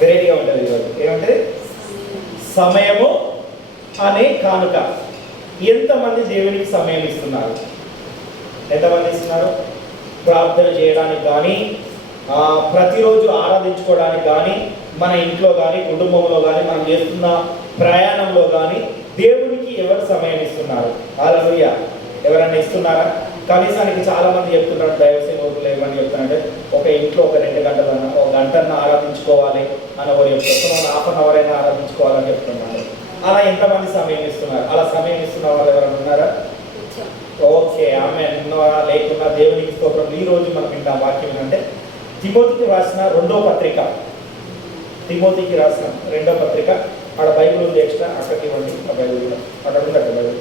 వెరైటీగా ఉంటుంది ఈరోజు. ఏమంటే సమయము అనే కానుక. ఎంతమంది దేవునికి సమయం ఇస్తున్నారు? ఎంతమంది ఇస్తున్నారు? ప్రార్థన చేయడానికి కానీ, ప్రతిరోజు ఆరాధించుకోవడానికి కానీ, మన ఇంట్లో కానీ, కుటుంబంలో కానీ, మనం చేస్తున్న ప్రయాణంలో కానీ దేవునికి ఎవరు సమయం ఇస్తున్నారు? హల్లెలూయా. ఎవరైనా ఇస్తున్నారా? కనీసానికి చాలా మంది చెప్తున్నారు, దైవ సేవకులు ఏమని చెప్తున్నారంటే ఒక ఇంట్లో ఒక 2 గంటలన్నా, ఒక గంటన్న ఆరాధించుకోవాలి అని ఒకరు చెప్తున్నారు, హాఫ్ అన్ అవర్ అయినా ఆరాధించుకోవాలని చెప్తున్నారు. అలా ఎంతమంది సమయం ఇస్తున్నారు? అలా సమయం ఇస్తున్న వాళ్ళు ఎవరైనా ఉన్నారా? ఓకే, ఆమె ఉన్నారా లేకున్నా దేవునికి స్తోత్రం. ఈ రోజు మనం విన్న వాక్యం ఏంటంటే తిమోతికి రాసిన 2వ పత్రిక. తిమోతికి రాసిన 2వ పత్రిక. అక్కడ బైబిల్ ఉంది, ఎక్స్ట్రా అక్కడికి ఇవ్వండి. ఆ బైబిల్ కూడా అక్కడ ఉంది, అక్కడ బైబిల్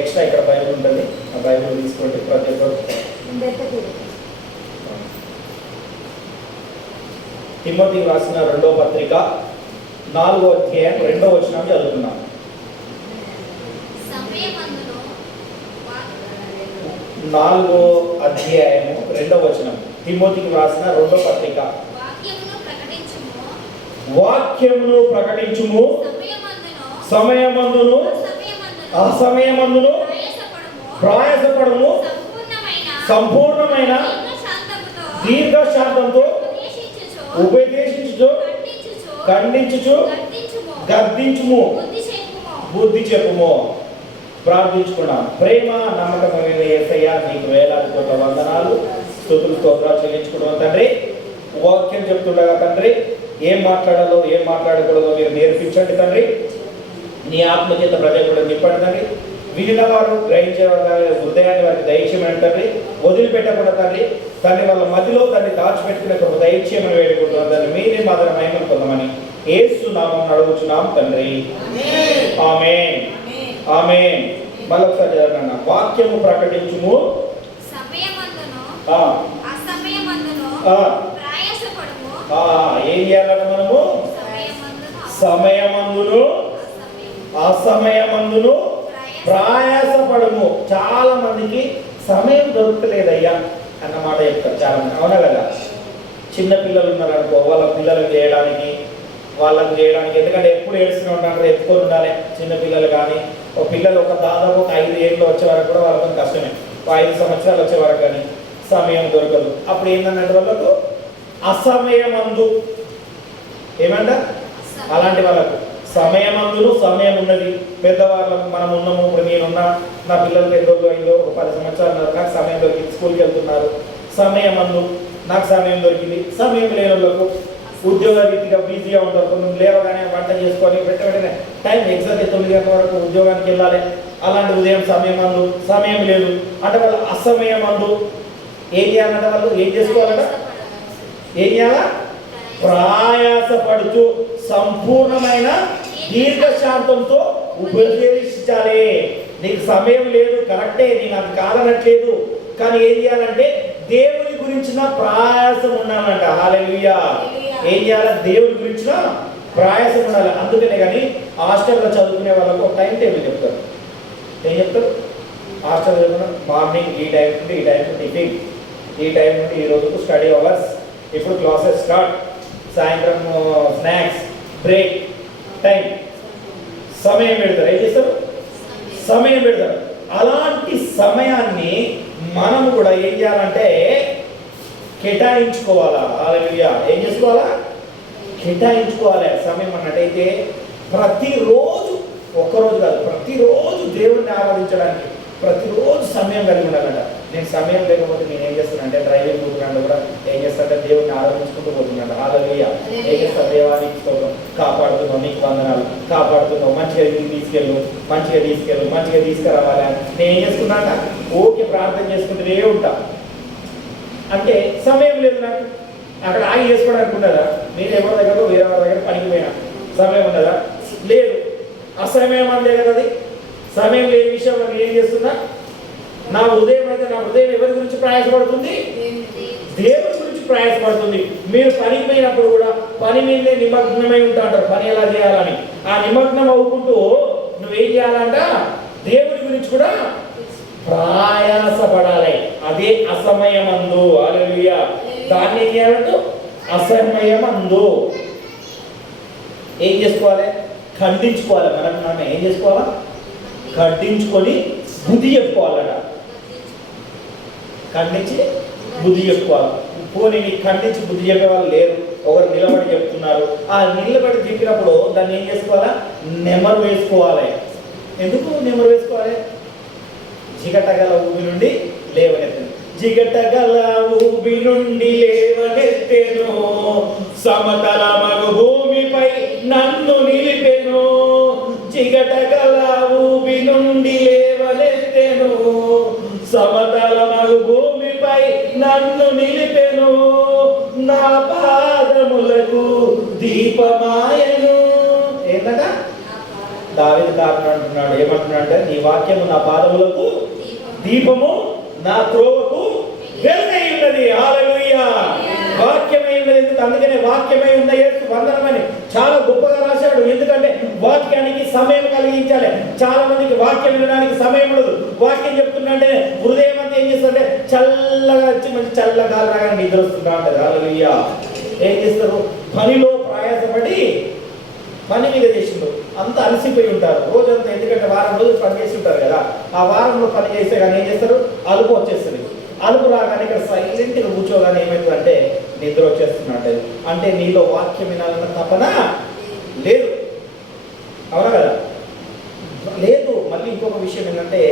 ఎక్స్ట్రా ఇక్కడ బైబిల్ ఉంటుంది. ఆ బైబిల్ తీసుకోండి ప్రతి ఒక్కరు. తిమోతికి రాసిన 2వ పత్రిక 4వ అధ్యాయం 2వ వచనం చదువుతున్నాం. 4వ అధ్యాయము 2వ వచనం. తిమోతికి రాసిన 2వ పత్రిక. వాక్యమును ప్రకటించుము, సమయమందును అసమయమందును ప్రయాసపడము, సంపూర్ణమైన దీర్ఘశాంతంతో ఉపదేశించుచు ఖండించుచు గద్దించుము, బుద్ధి చెప్పుము. ప్రార్థించుకున్నాం. ప్రేమ నమ్మకమైన యేసయ్య, నీకు వేలాది కోట్ల వందనాలు, స్తుతులు స్తోత్రాలు చెల్లించుకున్నాం తండ్రి. వాక్యం చెప్తుండగా తండ్రి ఏం మాట్లాడాలో ఏం మాట్లాడకూడదో మీరు నేర్పించండి తండ్రి. నీ ఆత్మ చేత ప్రజలు కూడా నింపండి తండ్రి. వినిన వారు గ్రహించే హృదయాన్ని వారికి దయచేయమని తండ్రి. వదిలిపెట్టకుండా తండ్రి వాళ్ళ మధ్యలో తండ్రి దాచిపెట్టుకునే ఒక దయచేయమని వేడుకుంటున్నాం తండ్రి. మీరే మాత్రం మహిమను పొందమని యేసు నామమున అడుగుచున్నాం తండ్రి. ఆమేన్, ఆమేన్. మరొకసారి చదవండి. వాక్యము ప్రకటించుము, ఏం చేయాలట మనము? సమయమందును అసమయమందును ప్రయాసపడము. చాలా మందికి సమయం దొరకలేదయ్యా అన్నమాట చెప్తారు చాలా మంది. అవునా కదా? చిన్న పిల్లలు ఉన్నారనుకో, వాళ్ళ పిల్లలకు చేయడానికి ఎందుకంటే ఎప్పుడు ఏడుస్తూనే ఉంటారు, ఎత్తుకొని ఉండాలి. చిన్న పిల్లలు కానీ ఒక పిల్లలు దాదాపు 5 ఏళ్ళు వచ్చే వరకు కూడా వాళ్ళకి కష్టమే. 5 సంవత్సరాలు వచ్చే వరకు కానీ సమయం దొరకదు. అప్పుడు ఏంటన్నట్టు వాళ్ళకు అసమయమందు ఏమంట, అలాంటి వాళ్ళకు సమయమందును సమయం ఉన్నది. పెద్దవాళ్ళకు మనం ఉన్నాము, ఇప్పుడు నేనున్నా, నా పిల్లలకి ఎన్ని రోజులు అయిందో, ఒక 10 సంవత్సరాలు నాకు సమయం దొరికింది, స్కూల్కి వెళ్తున్నారు, సమయమందు నాకు సమయం దొరికింది. సమయం లేని వాళ్ళకు ఉద్యోగ రీతిగా బిజీగా ఉంటారు. కొన్ని లేవగానే వంట చేసుకొని వెంటనే టైం ఎగ్జాక్ట్ 9 గంటల వరకు ఉద్యోగానికి వెళ్ళాలి. అలాంటి ఉదయం సమయం లేదు అంటే వాళ్ళు అసమయమందు ఏం చేయాలంటే వాళ్ళు ఏం చేసుకోవాలంట? ఏం చేయాలా? ప్రయాసపడుతూ సంపూర్ణమైన దీర్ఘశాంతంతో ఉపదేశించాలి. నీకు సమయం లేదు, కరెక్టే, నేను అది కాదనట్లేదు. కానీ ఏం చేయాలంటే దేవుని గురించిన ప్రయాసం ఉండాలంట. హల్లెలూయా. ఏం చేయాలి? దేవుని గురించిన ప్రయాసం ఉండాలి. అందుకనే కానీ హాస్టల్లో చదువుకునే వాళ్ళకు ఒక టైం టేబుల్ చెప్తారు. ఏం చెప్తారు? హాస్టల్ చదువుకున్న మార్నింగ్ ఈ టైం నుండి ఈ టైం టిఫిన్, ఈ టైం నుండి ఈ రోజుకు స్టడీ అవర్స్, ఇప్పుడు క్లాసెస్ స్టార్ట్, సాయంత్రం స్నాక్స్, బ్రేక్ టైం, సమయం పెడతారు. ఏం చేస్తారు? సమయం పెడతారు. అలాంటి సమయాన్ని మనం కూడా ఏం చేయాలంటే కేటాయించుకోవాలా. హల్లెలూయా. ఏం చేసుకోవాలా? కేటాయించుకోవాలి సమయం అన్నట్టయితే. ప్రతిరోజు, ఒక్కరోజు కాదు, ప్రతిరోజు దేవుణ్ణి ఆరాధించడానికి ప్రతిరోజు సమయం కలిగి ఉండాలంట. నేను సమయం లేకపోతే నేను ఏం చేస్తాను అంటే డ్రైవింగ్ పోతున్నాను కూడా ఏం చేస్తానంటే దేవుణ్ణి ఆరాధించుకుంటూ పోతున్నాను. హల్లెలూయా. ఏం చేస్తాను? దేవానికి స్తోత్రం, కాపాడుతున్నావు, నీకు వందనాలు, కాపాడుతున్నావు, మంచిగా తీసుకెళ్ళు, మంచిగా తీసుకురావాలి. నేను ఏం చేసుకున్నాక ఓకే ప్రార్థన చేసుకుంటూనే ఉంటా. అంటే సమయం లేదు నాకు. అక్కడ ఆగి చేసుకోవడానికి ఉండదా? నేను ఎవరి దగ్గర వేరే వారి దగ్గర పనికి పోయినా సమయం ఉండదా? లేదు. అసమయం అందే కదా అది. సమయం లేని విషయం నేను ఏం చేస్తున్నా? నా హృదయం అయితే, నా హృదయం ఎవరి గురించి ప్రయాసపడుతుంది? దేవుడి గురించి ప్రయాసపడుతుంది. మీరు పనికి పోయినప్పుడు కూడా పని మీదే నిమగ్నమై ఉంటా అంటారు, పని ఎలా చేయాలని. ఆ నిమగ్నం అవ్వుకుంటూ నువ్వేం చేయాలంట? దేవుడి గురించి కూడా ప్రయాసపడాలి. అదే అసమయమందు. హల్లెలూయా. దాన్ని ఏం చేయాలంటూ? అసమయమందు. ఏం చేసుకోవాలి? ఖండించుకోవాలి. మనం ఏం చేసుకోవాలా? ఖండించుకొని బుద్ధి చెప్పుకోవాలట. ఖండించి బుద్ధి చెప్పుకోవాలి. పోనీ నీకు ఖండించి బుద్ధి చెప్పే వాళ్ళు లేరు, ఒకరు నిలబడి చెప్తున్నారు. ఆ నిలబడి చెప్పినప్పుడు దాన్ని ఏం చేసుకోవాలా? నెమరు వేసుకోవాలి. ఎందుకు నెమరు వేసుకోవాలి? జిగటగల ఊబి నుండి లేవనెత్తను. జిగటగల ఊబి నుండి లేవనెత్తెను, సమతల మగు భూమిపై నన్ను నిలిపెను. జిగటగల ఊబి నుండి లేవనెత్తెను, సమతల మగు భూమిపై నన్ను నిలిపెను. నా పాదములకు దీపమాయను. ఏంటంట? దావీదు కారణం అంటున్నాడు. ఏమంటున్నాడంటే, నీ వాక్యము నా పాదములకు దీపము, నా త్రోవకు వెలుగై ఉన్నది. హల్లెలూయా. వాక్యమై ఉన్నది. అందుకనే వాక్యమై ఉన్న యేసు వందనమని చాలా గొప్పగా రాశాడు. ఎందుకంటే వాక్యానికి సమయం కలిగించాలి. చాలా మందికి వాక్యం వినడానికి సమయం ఉండదు. వాక్యం చెప్తుంటే హృదయం అంతా ఏం చేస్తుంటే చల్లగా వచ్చి మంచి చల్లగా రాగా నిద్ర వస్తుంటా ఉంటుంది. హల్లెలూయా. ఏం చేస్తారు? పనిలో ప్రయాసపడి పని మీద చేసిండు, అంత అలసిపోయి ఉంటారు రోజంతా. ఎందుకంటే వారం రోజులు పని చేసి ఉంటారు కదా. ఆ వారంలో పని చేస్తే కానీ ఏం చేస్తారు? అలుపు వచ్చేస్తుంది. అలుపు రాగానే ఇక్కడ సైలెంట్గా కూర్చోగానే ఏమవుతుందంటే నిద్ర వచ్చేస్తున్నట్టు. అంటే నీలో వాక్యం వినాలన్న తపన లేదు. అవునా కదా? లేదు. మళ్ళీ ఇంకొక విషయం ఏంటంటే,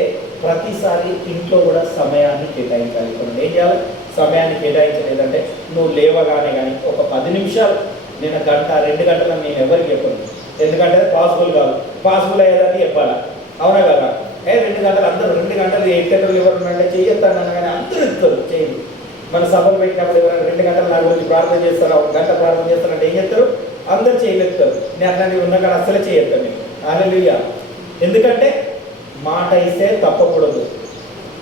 ప్రతిసారి ఇంట్లో కూడా సమయాన్ని కేటాయించాలి. ఇప్పుడు ఏం చేయాలి? సమయాన్ని కేటాయించలేదంటే నువ్వు లేవగానే కానీ ఒక 10 నిమిషాలు, నేను గంట 2 గంటలు నేను ఎవరికి చెప్పను. ఎందుకంటే పాసిబుల్ కాదు. పాసిబుల్ అయ్యేదాన్ని చెప్పాలి. అవునా కదా? 2 గంటలు అందరూ 2 గంటలు 8 గంటలు ఎవరు అంటే చేయొస్తాను కానీ అందరూ ఇస్తారు చేయదు. మన సభలు పెట్టినప్పుడు ఎవరైనా 2 గంటలు నా గురించి ప్రార్థన చేస్తారు, 1 గంట ప్రార్థన చేస్తారంటే ఏం చేస్తారు? అందరూ చేయలేస్తారు. నేను అట్లాంటి ఉన్న కాడ అసలే చేయొస్తాను నేను. హల్లెలూయా. ఎందుకంటే మాట ఇస్తే తప్పకూడదు.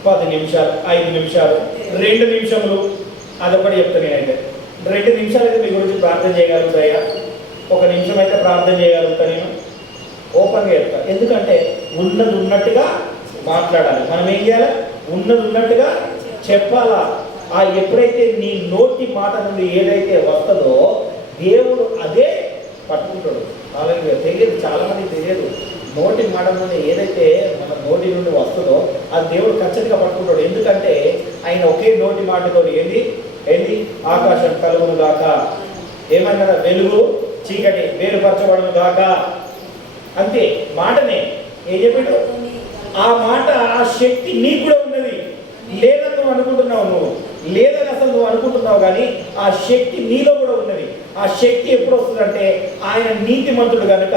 10 నిమిషాలు, 5 నిమిషాలు, 2 నిమిషములు, అదొకటి చెప్తాను నేనైతే. 2 నిమిషాలు అయితే మీ గురించి ప్రార్థన చేయగలుగుతాయా? 1 నిమిషం అయితే ప్రార్థన చేయగలుగుతా నేను. ఓపెన్గా చెప్తాను. ఎందుకంటే ఉన్నది ఉన్నట్టుగా మాట్లాడాలి. మనం ఏం చేయాలి? ఉన్నది ఉన్నట్టుగా చెప్పాలా. ఆ ఎప్పుడైతే నీ నోటి మాట నుండి ఏదైతే వస్తుందో దేవుడు అదే పట్టుకుంటాడు. అలాగే తెలియదు, చాలా మందికి తెలియదు. నోటి మాట నుండి ఏదైతే మన నోటి నుండి వస్తుందో అది దేవుడు ఖచ్చితంగా పట్టుకుంటాడు. ఎందుకంటే ఆయన ఒకే నోటి మాటతో ఏంది ఆకాశం కలుగును గాక, ఏమన్నా వెలుగు చీకటి వేరుపరచబడును గాక, అంతే మాటనే. ఏం చెప్పాడు? ఆ మాట, ఆ శక్తి నీకు కూడా ఉన్నది. లేదని నువ్వు అనుకుంటున్నావు, లేదని అసలు నువ్వు అనుకుంటున్నావు, కానీ ఆ శక్తి నీలో కూడా ఉన్నది. ఆ శక్తి ఎప్పుడు వస్తుందంటే ఆయన నీతిమంతుడు కనుక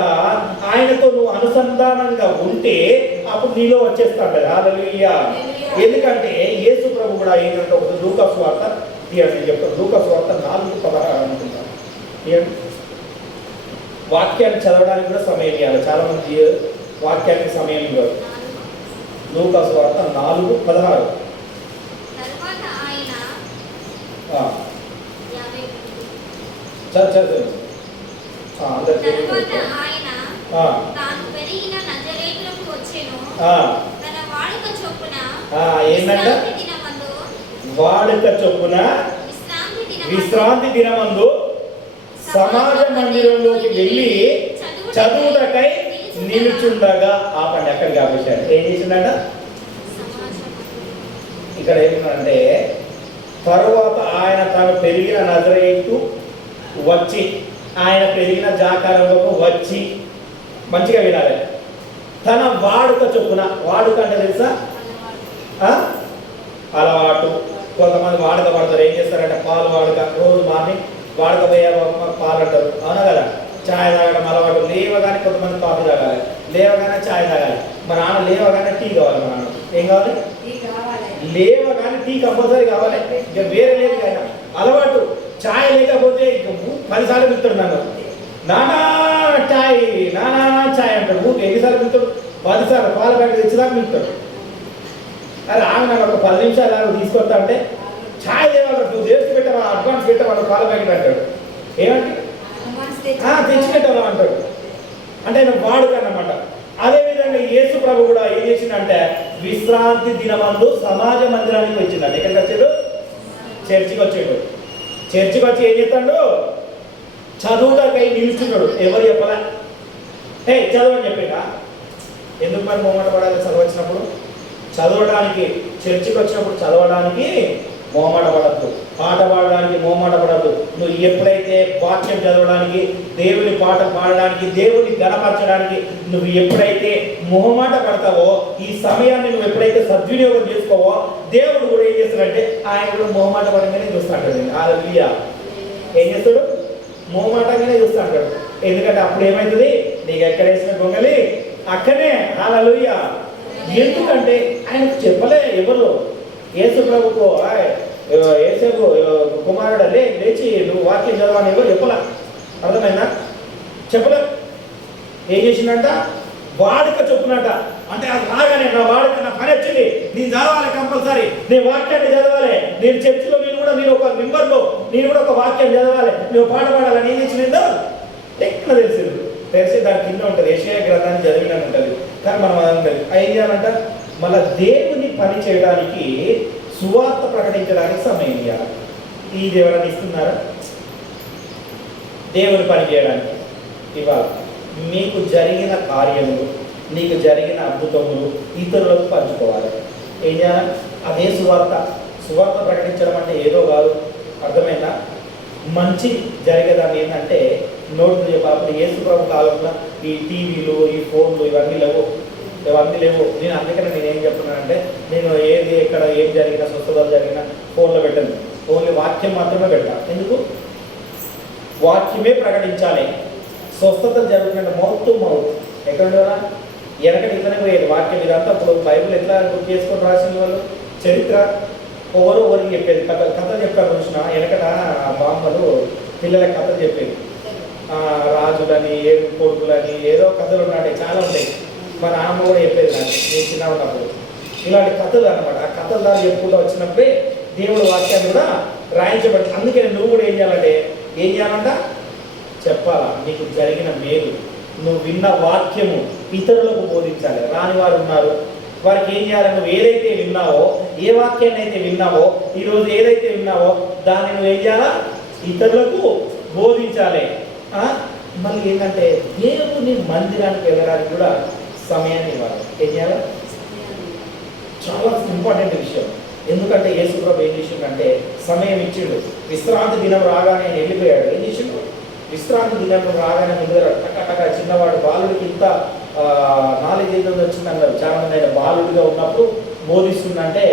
ఆయనతో నువ్వు అనుసంధానంగా ఉంటే అప్పుడు నీలో వచ్చేస్తాడు. హల్లెలూయా. ఎందుకంటే యేసు ప్రభు కూడా ఏంటంటే ఒక లూకా సువార్త తీయండి చెప్తాను. లూకా సువార్త 4:16 అనుకుంటాను. వాక్యాన్ని చదవడానికి కూడా సమయం ఇవ్వాలి. చాలా మంది వాక్యానికి సమయం ఇవ్వరు. లూకా సువార్త 4:16. ఏంటంట? వాడుక చొప్పున విశ్రాంతి దినమందు సమాజ మందిరంలోకి వెళ్ళి చదువుటకై నిలుచుండగా ఆపండి. అక్కడికి ఆపేశాడు. ఏం చేసిండట? ఇక్కడ ఏమన్నాడంటే, తరువాత ఆయన తాను పెరిగిన నజరేతు వచ్చి, ఆయన పెరిగిన జాకారంలోకి వచ్చి, మంచిగా వినాలి, తన వాడుక చొప్పున. వాడుక అంటే తెలుసా? అలవాటు. కొంతమంది వాడుక పడతారు. ఏం చేస్తారంటే పాలు వాడుక, రోజు మార్నింగ్ వాడుక పోయే పాలు అంటారు. అవునా కదా? ఛాయ్ తాగడం అలవాటు. లేవగానే కొంతమంది కాఫీ తాగాలి, లేవగానే ఛాయ్ తాగాలి. మా నాన్న లేవగానే టీ కావాలి. మా నాన్న ఏం కావాలి? లేవగానే టీ కంపల్సరీ కావాలి. ఇక వేరే లేదు కదా అలవాటు. ఛాయ్ లేకపోతే ఇక 10 సార్లు పిలుస్తాడు నన్ను. నానా ఛాయ్, నానా ఛాయ్ అంటాడు. ఊరికి ఎన్నిసార్లు పిలుస్తాడు? 10 సార్లు. పాల ప్యాకెట్ తెచ్చిదాకా పిలుస్తాడు. అరే ఆమె నన్ను ఒక 10 నిమిషాలు తీసుకొస్తా అంటే, ఛాయ్ లేవాలి, నువ్వు చేసి పెట్టవా, అడ్వాన్స్ పెట్టవా, పాల ప్యాకెట్ అంటాడు. ఏమంటే తెచ్చి పెట్టవా అంటాడు. అంటే ఆయన వాడుక అన్నమాట. అదేవిధంగా యేసు ప్రభు కూడా ఏం చేసిందంటే విశ్రాంతి దినమందు సమాజ మందిరానికి వచ్చిందంట. ఎక్కడికి వచ్చాడు? చర్చికి వచ్చాడు. చర్చికి వచ్చి ఏం చేస్తాడు? చదువుటకై నిలుచున్నాడు. ఎవరు చెప్పాలా? చదవని చెప్పిండా? ఎందుకు మరి మొహమాట పడాలి? చదవచ్చినప్పుడు చదవడానికి, చర్చికి వచ్చినప్పుడు చదవడానికి మొహమాట పడద్దు, పాట పాడడానికి మొహమాట పడద్దు. నువ్వు ఎప్పుడైతే వాక్యం చదవడానికి, దేవుని పాట పాడడానికి, దేవుని గణపరచడానికి నువ్వు ఎప్పుడైతే మొహమాట పడతావో, ఈ సమయాన్ని నువ్వు ఎప్పుడైతే సద్వినియోగం చేసుకోవో, దేవుడు కూడా ఏం చేస్తాడంటే ఆయన కూడా మొహమాట పడంగానే చూస్తాడు. హల్లెలూయా. ఏం చేస్తాడు? మొహమాటంగానే చూస్తాడు. ఎందుకంటే అప్పుడు ఏమవుతుంది? నీకు ఎక్కడ వేసిన గొంగలి అక్కడే. హల్లెలూయా. ఎందుకంటే ఆయనకు చెప్పలే ఎవరు. యేసు ప్రభుకు యేసేపు కుమారుడు లేచి నువ్వు వాక్యం చదవని ఎవరు చెప్పలా. అర్థమైందా? చెప్పలే. ఏం చేసిందంట? వాడుక చెప్పునట. అంటే అది రాగానే నా వాడుక, నా పని వచ్చింది, నేను చదవాలి, కంపల్సరీ నేను వాక్యాన్ని చదవాలి, నేను చర్చిలో నేను ఒక మెంబర్లో నేను కూడా ఒక వాక్యం చదవాలి, నువ్వు పాట పాడాలని ఏం చేసిందో ఎక్కడ తెలిసి దాని కింద ఉంటుంది. యెషయా గ్రంథాన్ని చదివినని ఉంటుంది. కానీ మనం అదంటే ఏం చేయాలంట? మళ్ళీ దేవుని పని చేయడానికి, సువార్త ప్రకటించడానికి సమయం ఇవ్వాలి. ఈ దేవుని ఇస్తున్నారా? దేవుని పని చేయడానికి ఇవ్వాలి. మీకు జరిగిన కార్యములు, నీకు జరిగిన అద్భుతములు ఇతరులకు పంచుకోవాలి. ఏం చేయాలి? అదే సువార్త ప్రకటించడం అంటే ఏదో కాదు. అర్థమైందా? మంచి జరిగేదాన్ని ఏంటంటే నోట్లు చెప్పాలి. అప్పుడు యేసు ప్రభు కాలంలో ఈ టీవీలు, ఈ ఫోన్లు ఇవన్నీ లేవు. నేను అందుకనే నేనేం చెప్తున్నానంటే, నేను ఏది ఎక్కడ ఏం జరిగినా, స్వస్థతలు జరిగినా ఫోన్లో పెట్టను. ఓన్లీ వాక్యం మాత్రమే పెట్టాలి. ఎందుకు? వాక్యమే ప్రకటించాలి. స్వస్థతలు జరుగుతుంటే మౌత్ టు మౌత్. ఎక్కడ ఉండేవాళ్ళ? వెనకటి ఇట్లనే పోయేది వాక్యం. ఇదంతా ఇప్పుడు బైబిల్ ఎట్లా గుర్తు చేసుకొని రాసిన వాళ్ళు, చరిత్ర ఒకరికి చెప్పేది. కథ చెప్పారు చూసిన. వెనకట బామ్మలు పిల్లలకి కథలు చెప్పేది. రాజులని, ఏడు కొడుకులని, ఏదో కథలు ఉన్నాయి, చాలా ఉంటాయి. మా నాన్న కూడా చెప్పేది నాకు, నేను చిన్న ఉన్నప్పుడు. ఇలాంటి కథలు అనమాట. ఆ కథలు దాన్ని చెప్పుకుంటూ వచ్చినప్పుడే దేవుడు వాక్యాన్ని కూడా రాయించబడి. అందుకని నువ్వు కూడా ఏం చేయాలంట? చెప్పాలా నీకు జరిగిన మేలు, నువ్వు విన్న వాక్యము ఇతరులకు బోధించాలి. రాని వారు ఉన్నారు, వారికి ఏం చేయాలి? నువ్వు ఏదైతే విన్నావో, ఏ వాక్యాన్ని అయితే విన్నావో, ఈరోజు ఏదైతే విన్నావో దాన్ని నువ్వు ఏం చేయాలా? ఇతరులకు బోధించాలి. మళ్ళీ ఏంటంటే దేవుని మందిరానికి వెళ్ళడానికి కూడా సమయాన్ని ఇవ్వాలి. ఏం చేయాలి? చాలా ఇంపార్టెంట్ విషయం. ఎందుకంటే యేసు ప్రభు ఏం చేసిండంటే సమయం ఇచ్చిండు. విశ్రాంతి దినం రాగానే ఆయన వెళ్ళిపోయాడు. ఏం చేసిండు? విశ్రాంతి దినం రాగానే ముందుగా టక చిన్నవాడు బాలుడికి ఇంత నాలెడ్జ్ ఏదో వచ్చిందన్నారు. చాలా మంది ఆయన బాలుడిగా ఉన్నప్పుడు బోధిస్తుందంటే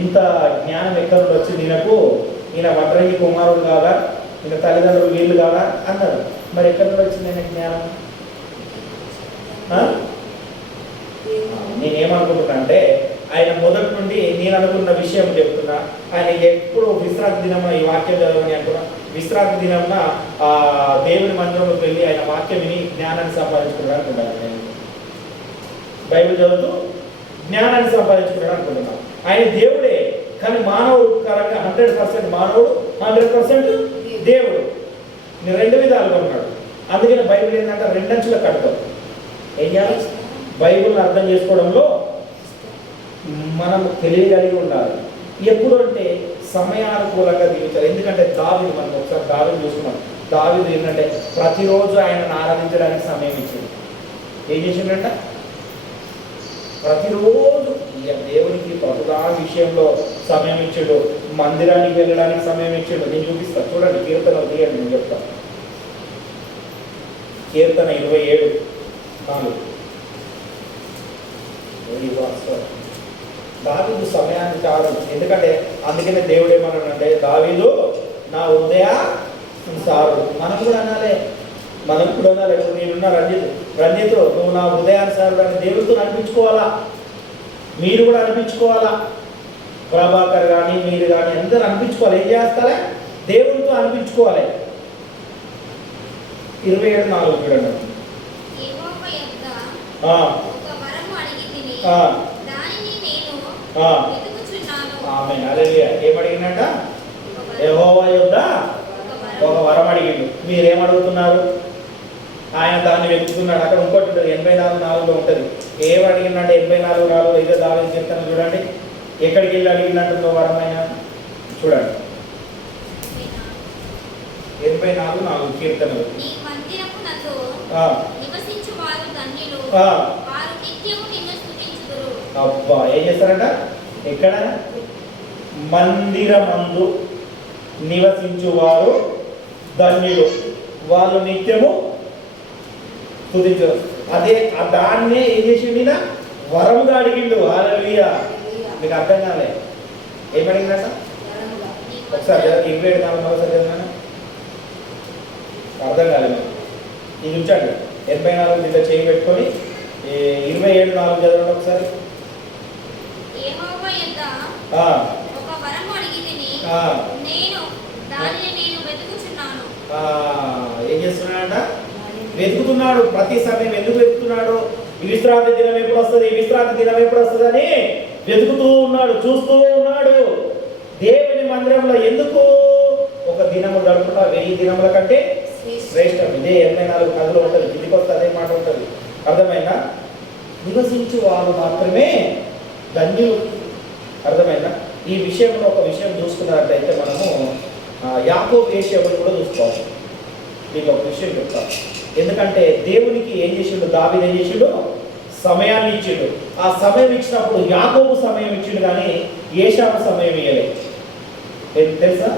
ఇంత జ్ఞానం ఎక్కడ నుండి వచ్చింది ఈయనకు? ఈయన వడ్రంగి కుమారుడు కాదా? ఈయన తల్లిదండ్రులు వీళ్ళు కాదా అన్నారు. మరి ఎక్కడ నుండి వచ్చింది ఆయన జ్ఞానం? నేనేమనుకుంటున్నా అంటే ఆయన మొదటి నుండి నేను అనుకున్న విషయం చెప్తున్నా. ఆయన ఎప్పుడు విశ్రాంతి దినమున ఈ వాక్యం చదవని అనుకున్నా. విశ్రాంతి దినమున దేవుని మందిరంలోకి వెళ్ళి ఆయన వాక్యం విని జ్ఞానాన్ని సంపాదించుకున్నాడు అనుకుంటున్నాను. నేను బైబిల్ చదువుతూ జ్ఞానాన్ని సంపాదించుకున్నాడు అనుకుంటున్నాను. ఆయన దేవుడే, కానీ మానవుడు పరంగా 100% మానవుడు, 100% దేవుడు. నేను రెండు విధాలుగా ఉన్నాడు. అందుకని బైబిల్ ఏంటంటే రెండంచుల కడతాం. ఏం చేయాలి? బైబిల్ని అర్థం చేసుకోవడంలో మనం తెలియగలిగి ఉండాలి. ఎప్పుడు అంటే సమయానుకూలంగా జీవించాలి. ఎందుకంటే దావీదు, మనం ఒకసారి దావీదు చూసుకున్నాం. దావీదు ఏంటంటే ప్రతిరోజు ఆయనను ఆరాధించడానికి సమయం ఇచ్చింది. ఏం చేసిండంట? ప్రతిరోజు దేవునికి ప్రతిదా విషయంలో సమయం ఇచ్చాడు. మందిరానికి వెళ్ళడానికి సమయం ఇచ్చాడు. నేను చూపిస్తాను, చూడండి. కీర్తనలు తీయండి, నేను చెప్తాను. కీర్తన 27:4. దావీదు సమయాన్ని కాదు. ఎందుకంటే అందుకనే దేవుడు ఏమన్నాడంటే, దావీదు నా హృదయ సారు. మనం కూడా అనాలి. ఇప్పుడు నేనున్న రంజిత్ నువ్వు నా హృదయానుసారుడు అని దేవుడితో అనిపించుకోవాలా. మీరు కూడా అనిపించుకోవాలా. ప్రభాకర్ కానీ మీరు కానీ అందరూ అనిపించుకోవాలి. ఏం చేస్తారా? దేవుడితో అనిపించుకోవాలి. 27:4 చూడండి. ఏమడిగినట్ట? యెహోవా యొద్ద ఒక వరం అడిగిండు. మీరేమడుగుతున్నారు? ఆయన దాన్ని వెతుకుతున్నాడు. అక్కడ ఇంకోటి ఉంటుంది, 84:4 ఉంటుంది. ఏమడిగినట్టు? 84:4 ఏదో దావీదు చెప్తాను చూడండి. ఎక్కడికి వెళ్ళి అడిగినట్టుందో వరం ఆయన చూడండి. 84 కీర్తనలు. నీ మందిరమునందు ఆ, నివసించు వారు ధన్యులు, ఆ. వారు నిత్యము నిన్ను స్తుతించుదురు. అబ్బా ఏం చేస్తారంట? ఎక్కడ? మందిరమందు నివసించువారు ధన్యులు, వాళ్ళు నిత్యము స్తుతించరు. అదే దాన్నే ఏం చేసిండు ఈయన? వరముగా అడిగిండు. హల్లెలూయా. మీకు అర్థం కాలే ఏమడిగిందట? ఒకసారి 27:4 మరోసారి చదివాను. అర్థం కాలేదు. ఇది ఉంచండి. 84 దీంట్లో చేయి పెట్టుకొని 27:4 చదవండి ఒకసారి. యెహోవా యొద్ద ఆ, ఒక వరము అడిగితిని, ఆ. నేను దానిని నేను వెతుకుచున్నాను. ఆ, ఏం చేస్తున్నాడంట? వెతుకుతున్నాడు. ప్రతి సమయం ఎందుకు వెతుకుతున్నాడు? ఈ విశ్రాంతి దినం ఎప్పుడు వస్తుంది, ఈ విశ్రాంతి దినం ఎప్పుడు వస్తుంది అని వెతుకుతూ ఉన్నాడు, చూస్తూ ఉన్నాడు. దేవుని మందిరంలో ఎందుకు? ఒక దినము గడుపుట 1000 దినముల కంటే శ్రేష్టం. ఇదే 84 కథలు ఉంటుంది. కిందికి వస్తే అదే మాట ఉంటుంది. అర్థమైందా? నివసించు వారు మాత్రమే ధన్యులు. అర్థమైందా? ఈ విషయంలో ఒక విషయం చూసుకున్నట్లయితే మనము యాకోబు ఏషావుని కూడా చూసుకోవాలి. దీనికి ఒక విషయం చెప్తాను. ఎందుకంటే దేవునికి ఏం చేసిండు? దావీదు ఏం చేసిండు? సమయాన్ని ఇచ్చిండు. ఆ సమయం ఇచ్చినప్పుడు యాకోబు సమయం ఇచ్చిండు, కానీ ఏషావు సమయం ఇవ్వలేదు. తెలుసా?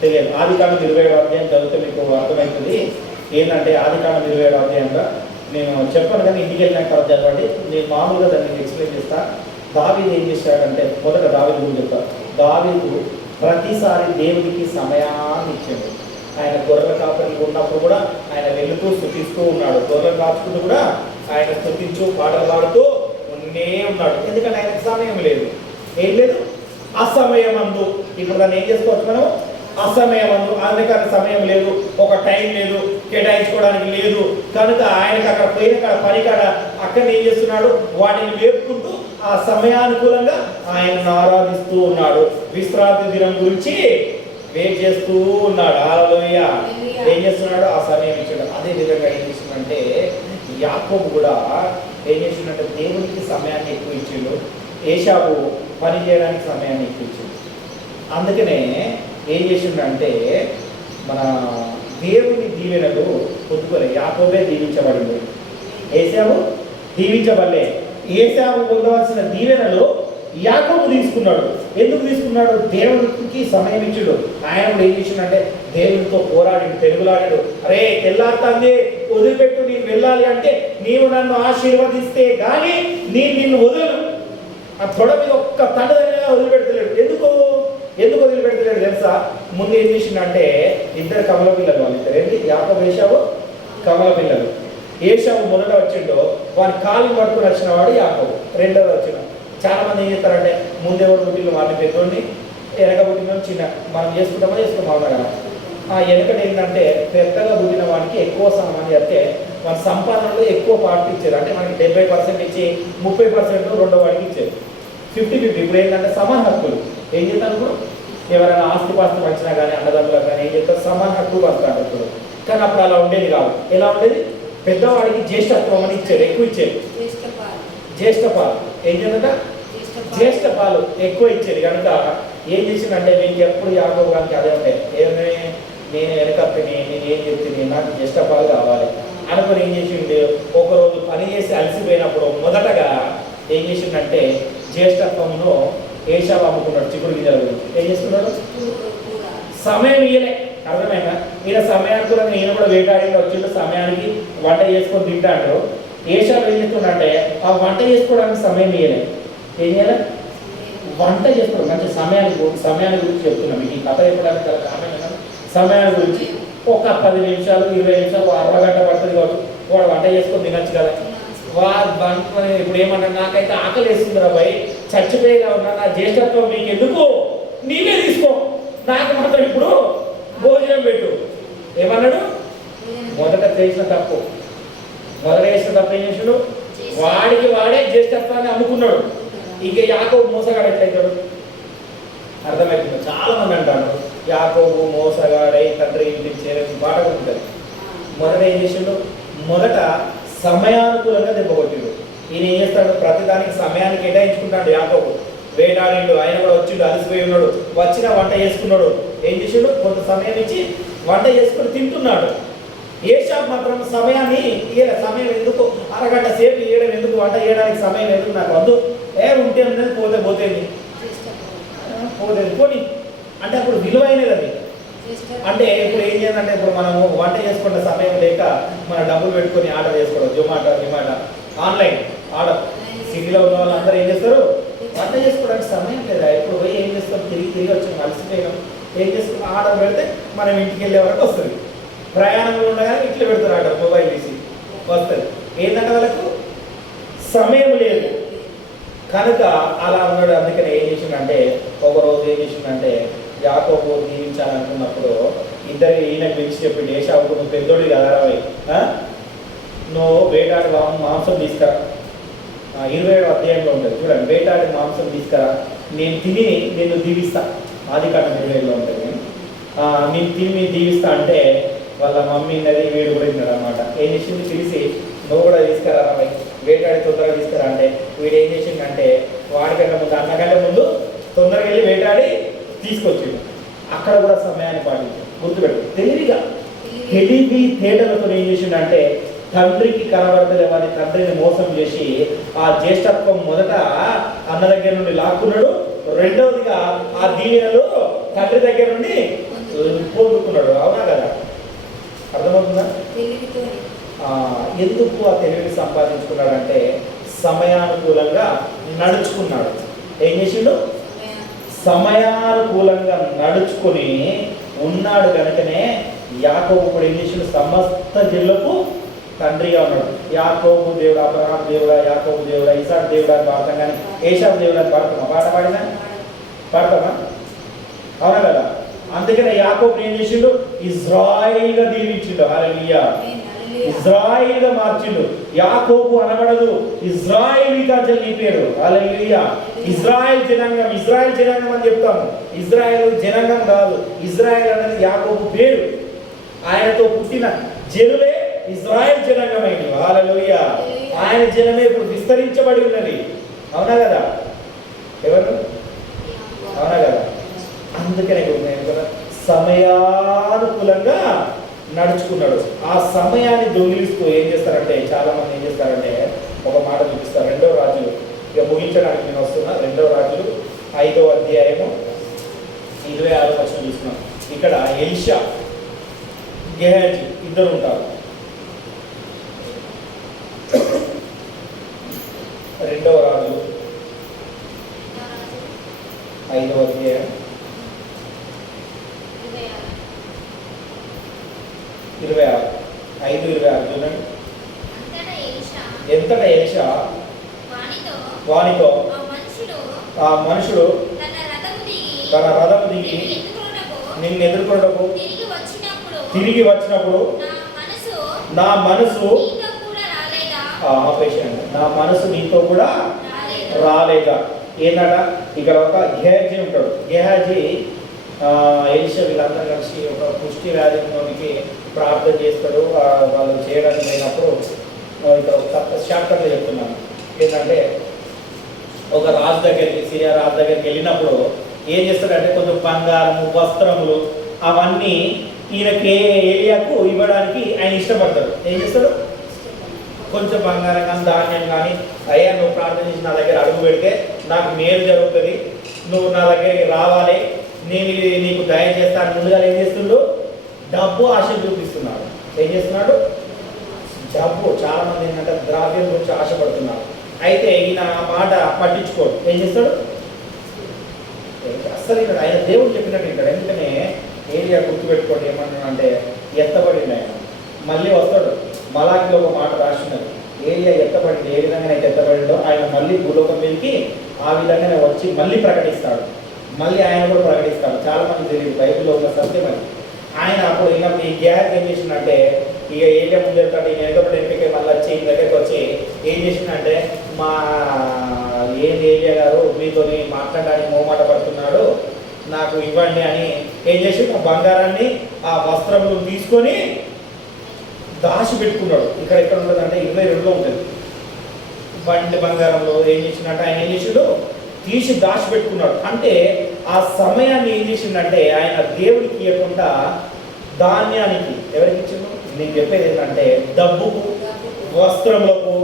తెలియదు. ఆదికాండం 27వ అధ్యాయం చదివితే మీకు అర్థమవుతుంది. ఏంటంటే ఆదికాండం 27వ అధ్యాయంగా నేను చెప్పాను, కానీ ఇంటికి వెళ్ళినాక తర్వాత చదవండి. నేను మామూలుగా దాన్ని ఎక్స్ప్లెయిన్ చేస్తా. దావీదు ఏం చేశాడంటే, మొదట దావీదు గురించి చెప్తా. దావీదు ప్రతిసారి దేవుడికి సమయాన్ని ఇచ్చాడు. ఆయన గొర్రెల కాపరికి ఉన్నప్పుడు కూడా ఆయన వెళుతూ స్తుతిస్తూ ఉన్నాడు. గొర్రెలు కాచుకుంటూ కూడా ఆయన స్తుతించు పాటలు పాడుతూ ఉన్నే ఉన్నాడు. ఎందుకంటే ఆయనకు సమయం లేదు. ఏం లేదు? అసమయమందు. ఇప్పుడు దాన్ని ఏం చేసుకోవచ్చు మనం? అసమయమందు. అందుకని సమయం లేదు, ఒక టైం లేదు, కేటాయించుకోవడానికి లేదు. కనుక ఆయనకు అక్కడ పోయిన పని కాడ అక్కడ ఏం చేస్తున్నాడు? వాటిని వేపుకుంటూ ఆ సమయానుకూలంగా ఆయనను ఆరాధిస్తూ ఉన్నాడు. విశ్రాంతి దినం గురించి వెయిట్ చేస్తూ ఉన్నాడు. హల్లెలూయా. ఏం చేస్తున్నాడు? ఆ సమయం ఇచ్చాడు. అదే విధంగా ఏం చేస్తుందంటే యాకోబు కూడా ఏం చేసిందంటే దేవునికి సమయాన్ని ఎక్కువ ఇచ్చిండు, ఏషావు పని చేయడానికి సమయాన్ని ఎక్కువ ఇచ్చిండు. అందుకనే ఏం చేసిండంటే మన దేవుని దీవెనలు పొందుకోలే. యాకోబే దీవించబడింది, ఏషావు దీవించబడలే. ఏషావు పొందవలసిన దీవెనలు యాకోబు తీసుకున్నాడు. ఎందుకు తీసుకున్నాడు? దేవునికి సమయం ఇచ్చాడు. ఆయన కూడా ఏం చేసిండంటే దేవునితో పోరాడి తెలుగులాడాడు. అరే తెల్లారుతుంది, వదిలిపెట్టు, నీకు వెళ్ళాలి అంటే నీవు నన్ను ఆశీర్వదిస్తే కానీ నిన్ను వదలను. ఆ తొడ మీద ఒక్క తండ్రి వదిలిపెడతలేడు. ఎందుకు వదిలిపెడతలేడు తెలుసా? ముందు ఏం చేసిండంటే ఇద్దరు కమల పిల్లలు, వాళ్ళిద్దరు ఏంటి? యాకోబు ఏషావు కమల పిల్లలు. ఏషావు మొదట వచ్చిండో వాని కాలు పట్టుకుని వచ్చిన వాడు యాకోబు. రెండోది వచ్చిన. చాలా మంది ఏం చేస్తారంటే ముందెవరు పుట్టిన వాడిని పెద్దోడిని, వెనక పుట్టిన చిన్న. మనం చేసుకోమా కదా. ఆ వెనకటి ఏంటంటే పెద్దగా పుట్టిన వాడికి ఎక్కువ సామాన్లు చెప్తే మన సంపాదనలో ఎక్కువ పార్టీ ఇచ్చారు. అంటే మనకి 70% ఇచ్చి 30% రెండో వాడికి ఇచ్చారు. 50-50. ఇప్పుడు ఏంటంటే సమాన హక్కులు. ఏం చేస్తాను ఇప్పుడు? ఎవరైనా ఆస్తిపాస్తి పంచినా కానీ అన్నదమ్ములకు కానీ ఏం చెప్తారు? సమాన హక్కులు పంచుతారు ఇప్పుడు. కానీ అప్పుడు అలా ఉండేది కాదు. ఎలా ఉండేది? పెద్దవాడికి జ్యేష్ఠత్వం అని ఇచ్చారు, ఎక్కువ ఇచ్చారు. జ్యేష్ఠ పాలు ఏం చేద్దా? జ్యేష్ఠ పాలు ఎక్కువ ఇచ్చేది. కనుక ఏం చేసిందంటే మీకు ఎప్పుడు యాకోబు గారికి అదే ఉంటాయి. నేను వెనకప్పిని, నేను ఏం చెప్తుంది, నాకు జ్యేష్ఠ పాలు కావాలి అనుకుని ఏం చేసిండు? ఒకరోజు పని చేసి అలసిపోయినప్పుడు మొదటగా ఏం చేసిండంటే జ్యేష్ఠత్వంలో ఏషావు అమ్ముకున్నాడు. చిక్కుడు గింజల గురించి ఏం చేస్తున్నాడు? సమయం ఇయ్యలే. అర్థమైనా? ఈయన సమయానుకూలంగా ఈయన కూడా వేటాడి వచ్చిండు. సమయానికి వంట చేసుకొని తింటాడు. ఏషావు ఏం చేస్తున్నాడంటే ఆ వంట చేసుకోవడానికి సమయం ఇయ్యలే. ఏం చేయాలి? వంట చేసుకోవడం. మంచి సమయాన్ని గురించి చెప్తున్నాం. మీకు ఈ కథ చెప్పడానికి చాలా కారణం సమయాన్ని గురించి. ఒక 10 నిమిషాలు 20 నిమిషాలు అరగంట పడుతుంది కావచ్చు. వాడు వంట చేసుకొని తినచ్చు కదా. ఇప్పుడు ఏమన్నా నాకైతే ఆకలి వేస్తుంది రా భయ్, చచ్చిపోయేలా ఉన్నా, నా జ్యేష్ఠత్వం మీకు ఎందుకు, నీవే తీసుకో, నాకు మాత్రం ఇప్పుడు భోజనం పెట్టు ఏమన్నాడు? మొదట చేసిన తప్పు ఏం చేసాడు? వాడికి వాడే జ్యేష్ఠత్వాన్ని అమ్ముకున్నాడు. ఇక యాకోబు మోసగాడు ఎట్లయితాడు? అర్థమవుతుంది. చాలా మంది అంటారు యాకోబు మోసగాడై తండ్రి ఇంటికి చేరని పాట ఉంటుంది. మొదట ఏం చేసిండు? మొదట సమయానుకూలంగా దెబ్బకొట్టిండు. ఈయన ఏం చేస్తాడు? ప్రతిదానికి సమయాన్ని కేటాయించుకుంటాడు. యాకోబు వేటాడిండు. ఆయన కూడా వచ్చిండు, అలసిపోయి ఉన్నాడు. వచ్చిన వంట చేసుకున్నాడు. ఏం చేసిండు? కొంత సమయం ఇచ్చి వంట చేసుకొని తింటున్నాడు. ఏషావు మాత్రం సమయాన్ని సమయం ఎందుకు, అరగంట సేపు చేయడం ఎందుకు, వంట చేయడానికి సమయం ఎందుకు, నాకు వద్దు, ఉంటే ఉన్నది, పోతే పోతేంది, పోతుంది పోనీ అంటే అప్పుడు విలువైనది అది. అంటే ఇప్పుడు ఏం చేయాలంటే, ఇప్పుడు మనము వంట చేసుకున్న సమయం లేక మన డబ్బులు పెట్టుకొని ఆర్డర్ చేసుకోవడం, జొమాటో ఆన్లైన్ ఆర్డర్. సిటీలో ఉన్న వాళ్ళందరూ ఏం చేస్తారు, వంట చేసుకోవడానికి సమయం లేదా, ఇప్పుడు పోయి ఏం చేస్తాం, తిరిగి వచ్చి అలసిపోయినాం, ఏం చేసుకుని ఆర్డర్ పెడితే మనం ఇంటికి వెళ్ళే వరకు వస్తుంది. ప్రయాణంలో ఉండగానే ఇంట్లో పెడతారు ఆర్డర్, మొబైల్ తీసి వస్తుంది. ఏంటంటే వాళ్ళకు సమయం లేదు కనుక అలా ఉన్నాడు. అందుకని ఏం చేసిందంటే, ఒకరోజు ఏం చేసిందంటే, యాకోబు దీవించాలనుకున్నప్పుడు ఇద్దరు ఈయనకు పిలిచి చెప్పిండు, ఏషావుకు నువ్వు పెద్దోడు కదా, నువ్వు వేటాడి మాంసం తీసుకురా. 27వ అధ్యాయంలో ఉంటుంది చూడండి, వేటాడి మాంసం తీసుకురా, నేను తిని నిన్ను దీవిస్తా. ఆదికాండం 27లో ఉంటుంది. నేను తిని దీవిస్తా అంటే వాళ్ళ మమ్మీ ఉన్నది, వీడు కూడా తిన్నాడు అనమాట. ఏం చేసింది, పిలిచి నువ్వు కూడా తీసుకురా రాబాయ్, వేటాడి తొందరగా తీసుకురా అంటే వీడు ఏం చేసిందంటే, వాడికంటే ముందు అన్నకంటే ముందు తొందరగా వెళ్ళి వేటాడి తీసుకొచ్చిండు. అక్కడ కూడా సమయాన్ని పాటించాడు. గుర్తుపెట్టు, తెలివి తేటలతో ఏం చేసిండంటే, తండ్రికి కనబడతలేవని తండ్రిని మోసం చేసి ఆ జ్యేష్ఠత్వం మొదట అన్న దగ్గర నుండి లాక్కున్నాడు, రెండవదిగా ఆ దీవెనలు తండ్రి దగ్గర నుండి పొందుకున్నాడు. అవునా కదా, అర్థమవుతుందా? ఎందుకు ఆ తెలివిని సంపాదించుకున్నాడంటే, సమయానుకూలంగా నడుచుకున్నాడు. ఏం చేసిండు, సమయానుకూలంగా నడుచుకుని ఉన్నాడు. కనుకనే యాకోబు కూడా ఏం చేసిండు, సమస్త జిల్లకు తండ్రిగా ఉన్నాడు. యాకోబు దేవుడు, అబ్రహాం దేవుడా, యాకోబు దేవుడా, ఇసాక్ దేవుడా అని పాడతాం, కానీ ఏషావు దేవుడు అని పాడతామా? పాడతామా? అవునా కదా. అందుకనే యాకోబు ఏం చేసిండు, ఇజ్రాయిల్గా దీవించిండు. హల్లెలూయా, ఇజ్రాయిల్గా మార్చిండు. యాకోబు అనబడదు, ఇజ్రాయిలీగా నీ పేరు. హల్లెలూయా, ఇజ్రాయిల్ జనాంగం. ఇజ్రాయిల్ జనాంగం అని చెప్తాము, ఇజ్రాయిల్ జనాంగం కాదు. ఇజ్రాయిల్ అనేది యాకోబు పేరు. ఆయనతో పుట్టిన జనులే ఇజ్రాయిల్ జనాంగమైంది. హల్లెలూయా, ఆయన జనమే ఇప్పుడు విస్తరించబడి ఉన్నది. అవునా కదా, ఎవరు? అవునా కదా. అందుకనే కదా సమయానుకూలంగా నడుచుకున్నాడు. ఆ సమయాన్ని దొంగిలిస్తూ ఏం చేస్తారంటే, చాలా మంది ఏం చేస్తారంటే, ఒక మాట చూపిస్తారు. 2వ రాజులు, ఇక ముగించడానికి నేను వస్తున్నా. 2వ రాజులు 5వ అధ్యాయము 26వ వచనం చూస్తున్నాం. ఇక్కడ ఎలీషా, గెహాజీ ఇద్దరు ఉంటారు. 2వ రాజులు 5వ అధ్యాయం 26 చూడండి. ఎంతట ఎలీషా వానితో, ఆ మనుషుడు తన రథము దిగి నిన్ను ఎదుర్కొనటకు తిరిగి వచ్చినప్పుడు నా మనసు నా మనసు నీతో కూడా రాలేదా. ఏంటట, ఇక్కడ ఒక గెహాజీ ఉంటాడు. గెహాజీ ఎలీషా వీళ్ళందరూ కలిసి ఒక పుష్టి వ్యాధికి ప్రార్థన చేస్తాడు. వాళ్ళు చేయడానికి పోయినప్పుడు ఇక్కడ ఒక చాప్టర్లో చెప్తున్నాను. ఏంటంటే, ఒక రాజు దగ్గరికి, సిరియా రాజు దగ్గరికి వెళ్ళినప్పుడు ఏం చేస్తాడంటే, కొంచెం బంగారము, వస్త్రములు అవన్నీ ఈయనకి ఏలియాకు ఇవ్వడానికి ఆయన ఇష్టపడతాడు. ఏం చేస్తాడు, కొంచెం బంగారం కానీ ధాన్యం కానీ, అయ్యా నువ్వు ప్రార్థన చేసి నా దగ్గర అడుగు పెడితే నాకు మేలు జరుగుతుంది, నువ్వు నా దగ్గరికి రావాలి, నేను నీకు దయ చేస్తాను. ముందుగా ఏం చేస్తుండు, డబ్బు ఆశ చూపిస్తున్నాడు. ఏం చేస్తున్నాడు, డబ్బు. చాలా మంది ఏంటంటే ద్రవ్యం గురించి ఆశపడుతున్నారు. అయితే ఈయన మాట పట్టించుకోడు. ఏం చేస్తాడు, అస్సలు ఇక్కడ ఆయన దేవుడు చెప్పినట్టు ఇక్కడ. ఎందుకనే ఏరియా గుర్తుపెట్టుకోండి, ఏమన్నా అంటే ఎత్తబడింది ఆయన. మళ్ళీ వస్తాడు, మలాకిలో ఒక మాట రాసినది, ఏరియా ఎత్తబడింది. ఏ విధంగా అయితే ఎత్తబడిందో ఆయన మళ్ళీ భూలోకం మీదకి ఆ విధంగానే వచ్చి మళ్ళీ ప్రకటిస్తాడు. మళ్ళీ ఆయన కూడా ప్రకటిస్తాడు. చాలా మంది తెలియదు, బైబిల్లో ఉన్న సత్యం అది. ఆయన అప్పుడు ఈయనప్పుడు ఈ గ్యాస్ ఏం చేసిందంటే, ఇక ఏరియా ముందు వెళ్తాడు, ఈయన ఎదుగుడు ఎంపిక మళ్ళీ వచ్చి ఈయన దగ్గరికి వచ్చి ఏం చేసిందంటే, మా ఏంది ఏరియా గారు మీతో మాట్లాడడానికి మోమాట పడుతున్నాడు, నాకు ఇవ్వండి అని ఏం చేసి ఆ బంగారాన్ని, ఆ వస్త్రములు తీసుకొని దాచి పెట్టుకున్నాడు. ఇక్కడ ఎక్కడ ఉంటుంది అంటే 22లో ఉంటుంది. బండి బంగారంలో ఏం చేసిందంటే ఆయన ఏం చేసిండు, తీసి దాచి పెట్టుకున్నాడు. అంటే ఆ సమయాన్ని ఏం చేసిందంటే ఆయన దేవుడికి ఇవ్వకుండా ధాన్యానికి ఎవరికి ఇచ్చిండు? నేను చెప్పేది ఏంటంటే డబ్బుకు, వస్త్రములకు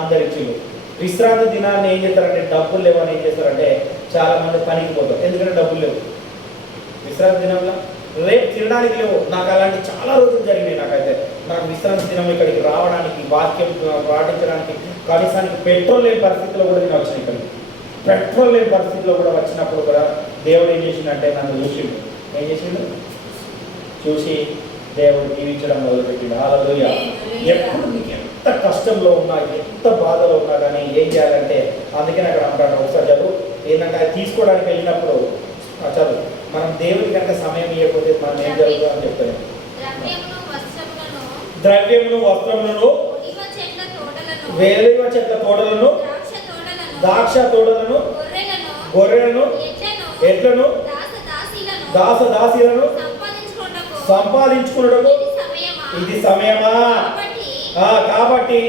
అందరు ఇచ్చిండు. విశ్రాంతి దినాన్ని ఏం చేస్తారంటే డబ్బులు లేవని ఏం చేస్తారంటే చాలా మంది పనికి పోతారు. ఎందుకంటే డబ్బులు లేవు విశ్రాంతి దినంలో, రేపు తినడానికి లేవు. నాకు అలాంటి చాలా రోజులు జరిగినాయి. నాకైతే నాకు విశ్రాంతి దినం ఇక్కడికి రావడానికి, వాక్యం పాటించడానికి కనీసానికి పెట్రోల్ లేని పరిస్థితిలో కూడా నేను వచ్చాను. ఇక్కడికి పెట్రోల్ లేని పరిస్థితిలో కూడా వచ్చినప్పుడు కూడా దేవుడు ఏం చేసిండంటే నన్ను చూసిండు. ఏం చేసిండు? చూసి దేవుడు జీవించడం మొదలుపెట్టిండు. హల్లెలూయా. ఎప్పుడు మీకు ఎంత కష్టంలో ఉన్నా, ఎంత బాధలో ఉన్నా కానీ ఏం చేయాలంటే, అందుకని అక్కడ అంటాడు ఒకసారి చదువు ఏంటంటే అది తీసుకోవడానికి వెళ్ళినప్పుడు చదువు మనం దేవుడికి కనుక సమయం ఇవ్వకపోతే మనం ఏం జరుగుతుందో అని చెప్తాను. ద్రవ్యమును వస్త్రములను వేలివ చెట్ల తోటలను ద్రాక్ష తోటలను గొర్రెలను ఎడ్లను దాసదాసీలను సంపాదించుకున్నటకు ఇది సమయమా? కాబట్టి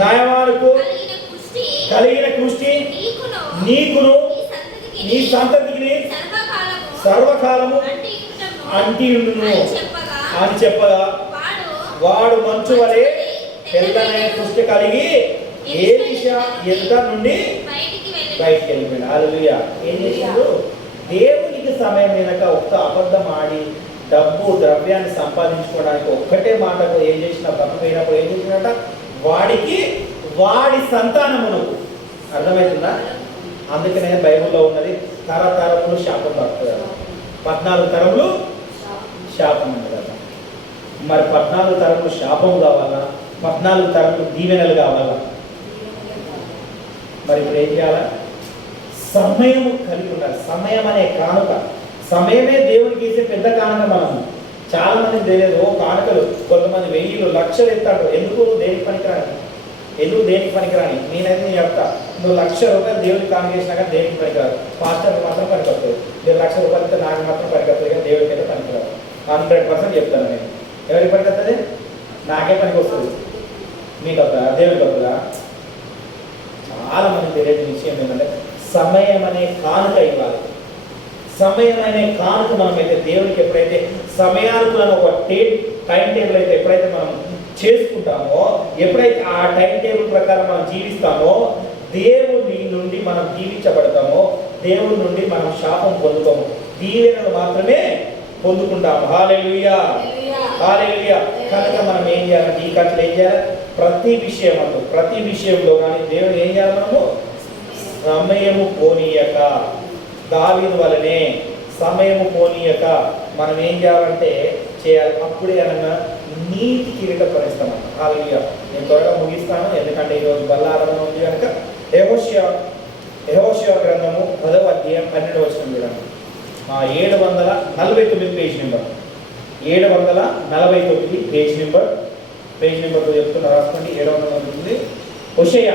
నయమానుకు కలిగిన కృష్టి నీకును నీ సంతతికి సర్వకాలము అంటి ఉండును అని చెప్పగా వాడు మంచు వలె తెల్లనైన కృష్టి కలిగి ఎలీషా ఎదుట నుండి బయటికి వెళ్ళిపోయాడు. హల్లెలూయా. ఏం చేసిండు? దేవునికి సమయం వెనక ఒక్క అబద్ధం ఆడి డబ్బు ద్రవ్యాన్ని సంపాదించుకోవడానికి ఒక్కటే మాటకు ఏం చేసిన బతిపోయినప్పుడు ఏం చేసినట? వాడికి వాడి సంతానమును, అర్థమవుతుందా? అందుకనే బైబిల్లో ఉన్నది తరతరములు శాపం తప్పుతుంది. 14 తరములు శాపం ఉంది కదా. మరి 14 తరములు శాపం కావాలా? 14 తరములు దీవెనలు కావాలా? మరి ఇప్పుడు ఏం చేయాలా? సమయం కలిగి ఉండాలి. సమయం అనే కానుక, సమయమే దేవునికి వేసే పెద్ద కానుక. మనము చాలా మందికి తెలియదు. కానుకలు కొంతమంది 1000 లక్షలు ఎత్తాడు. ఎందుకు? దేనికి పనికిరాని. ఎందుకు దేనికి పనికిరాని? నేనైతే నేను చెప్తా, నువ్వు 1,00,000 రూపాయలు దేవుడికి కానుక చేసినా కానీ దేనికి పనికిరాదు. పాస్టర్కి మాత్రం పనికొస్తుంది. మీరు 1,00,000 రూపాయలు ఇస్తే నాకు మాత్రం పనికొస్తుంది, కానీ దేవుడికి అయితే పనికిరాదు. 100% చెప్తాను నేను. ఎవరికి పనికొస్తుంది? నాకే పనికి వస్తుంది. మీకు వస్తుందా? దేవుడికి వస్తుందా? చాలా మంది తెలియని విషయం ఏంటంటే సమయం అనే కానుక ఇవ్వాలి. సమయం అనే కానుక మనమైతే దేవుడికి ఎప్పుడైతే సమయానుకున్న ఒక టైం టేబుల్ అయితే ఎప్పుడైతే మనం చేసుకుంటామో, ఎప్పుడైతే ఆ టైం టేబుల్ ప్రకారం మనం జీవిస్తామో, దేవుని నుండి మనం దీవించబడతామో, దేవుడి నుండి మనం శాపం పొందుతాము, దీవెనలు మాత్రమే పొందుకుంటాము. హల్లెలూయా. హల్లెలూయా. కనుక మనం ఏం చేయాలంటే ఈ కథలు ఏం చేయాలి? ప్రతి విషయంలో కానీ దేవుడు ఏం చేయాలి? మనము సమయము పోనీయక, దావీదు వలనే సమయము పోనీయక మనం ఏం చేయాలంటే చేయాలి. అప్పుడే అనగా నీతి కిరీట పరిస్తామన్న. హల్లెలూయా. నేను త్వరగా ముగిస్తాను, ఎందుకంటే ఈరోజు బల్లారాధన ఉంది కనుక. యెహోషువ గ్రంథము 10వ అధ్యాయం 12వ వచనం చూడండి. 749 పేజ్ నెంబర్. 749 పేజ్ నెంబర్తో చెప్తున్నా, రాసుకోండి. 749. హోషేయ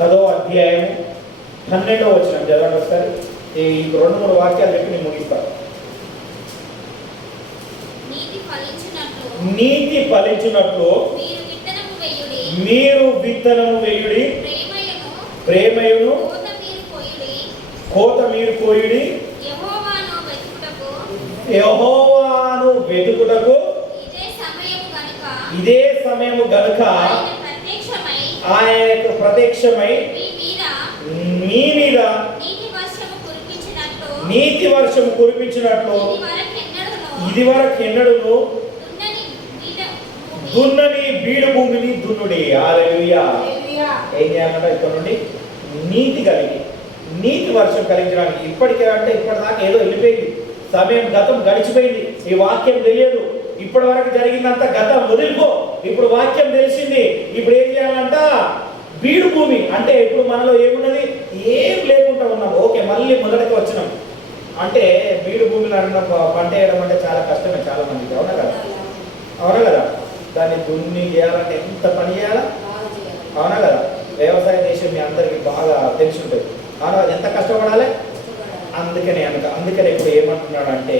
10వ అధ్యాయం 12వ వచనం చదవండి ఒకసారి. ఈ 2-3 వాక్యాలు చెప్పి నేను ముగిస్తాను. నీతి ఫలించినట్లు మీరు విత్తనము వేయుడి, ప్రేమయును కోత మీరు కోయుడి, యెహోవాను వెతుకుటకు ఇదే సమయము గనుక ఆయన ప్రత్యక్షమై మీ మీద నీతి వర్షము కురిపించినట్లు ఇది వరకు ఎన్నడూను దున్నని బీడు భూమిని దున్నుడి. హల్లెలూయా. ఏం చేయాలంటే ఇక్కడ నుండి నీతి వర్షం కలిగించడానికి. ఇప్పటిదాకా ఏదో వెళ్ళిపోయింది, సమయం గతం గడిచిపోయింది, ఈ వాక్యం తెలియదు. ఇప్పటి వరకు జరిగిందంతా గతం వదిలిపో. ఇప్పుడు వాక్యం తెలిసింది. ఇప్పుడు ఏం చేయాలంట? బీడు భూమి అంటే ఇప్పుడు మనలో ఏమున్నది? ఏం లేకుండా ఉన్నాం. ఓకే, మళ్ళీ మొదటికి వచ్చినాం. అంటే బీడు భూమిలో అన్న పంట వేయడం అంటే చాలా కష్టమే చాలా మందికి. అవునా కదా? దాన్ని దున్ని చేయాలంటే ఎంత పని చేయాలా? అవునా కదా? వ్యవసాయ దేశం మీ అందరికీ బాగా తెలిసి ఉంటుంది. అవునా? ఎంత కష్టపడాలి? అందుకనే ఇప్పుడు ఏమంటున్నాడంట?